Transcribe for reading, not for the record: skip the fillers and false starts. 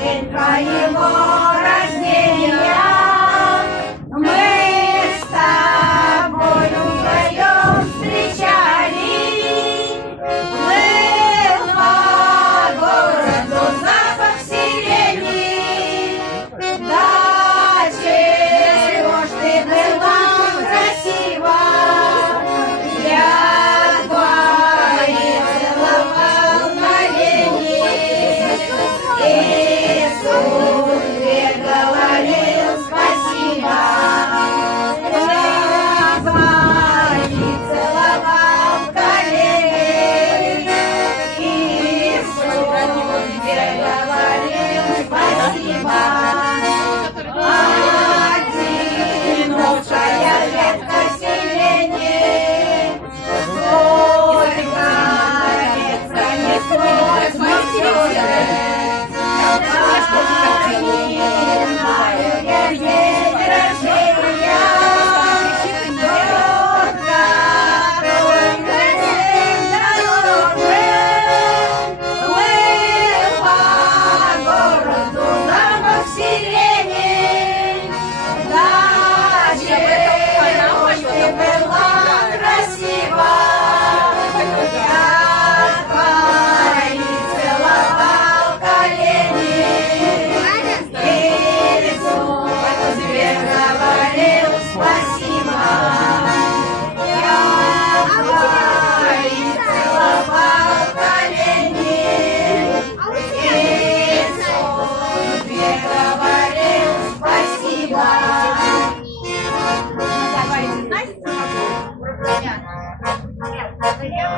день твоего рождения мы с тобою вдвоем встречались. Был по городу запах сирени. Да чего ж ты была красива, я твои целовал колени. Иисус.